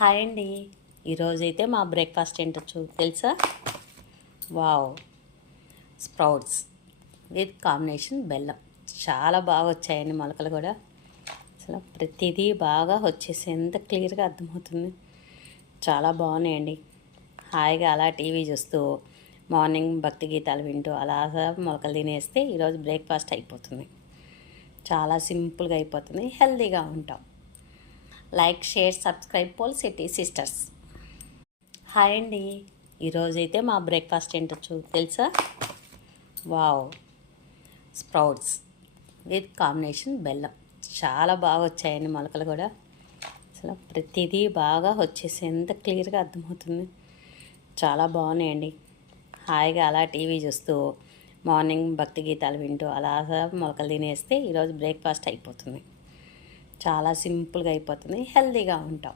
Hi అండి. ఈరోజైతే మా బ్రేక్ఫాస్ట్ ఏంటో తెలుసా? వావ్, స్ప్రౌట్స్ విత్ కాంబినేషన్ బెల్లం. చాలా బాగా వచ్చాయండి మొలకలు కూడా. అసలు ప్రతిదీ బాగా వచ్చేసి ఎంత క్లియర్గా అర్థమవుతుంది. చాలా బాగున్నాయండి. హాయిగా అలా టీవీ చూస్తూ మార్నింగ్ భక్తి గీతాలు వింటూ అలా మొలకలు తినేస్తే ఈరోజు బ్రేక్ఫాస్ట్ అయిపోతుంది. చాలా సింపుల్గా అయిపోతుంది, హెల్తీగా ఉంటాం. లైక్, షేర్, సబ్స్క్రైబ్ పోల్ సిటీ సిస్టర్స్. హాయ్ అండి. ఈరోజైతే మా బ్రేక్ఫాస్ట్ ఏంటో తెలుసా? వావ్, స్ప్రౌట్స్ విత్ కాంబినేషన్ బెల్లం. చాలా బాగా వచ్చాయండి మొలకలు కూడా. అసలు ప్రతిదీ బాగా వచ్చేసి ఎంత క్లియర్గా అర్థమవుతుంది. చాలా బాగున్నాయండి. హాయిగా అలా టీవీ చూస్తూ మార్నింగ్ భక్తి గీతాలు వింటూ అలా మొలకలు తినేస్తే ఈరోజు బ్రేక్ఫాస్ట్ అయిపోతుంది. చాలా సింపుల్గా అయిపోతుంది, హెల్తీగా ఉంటాం.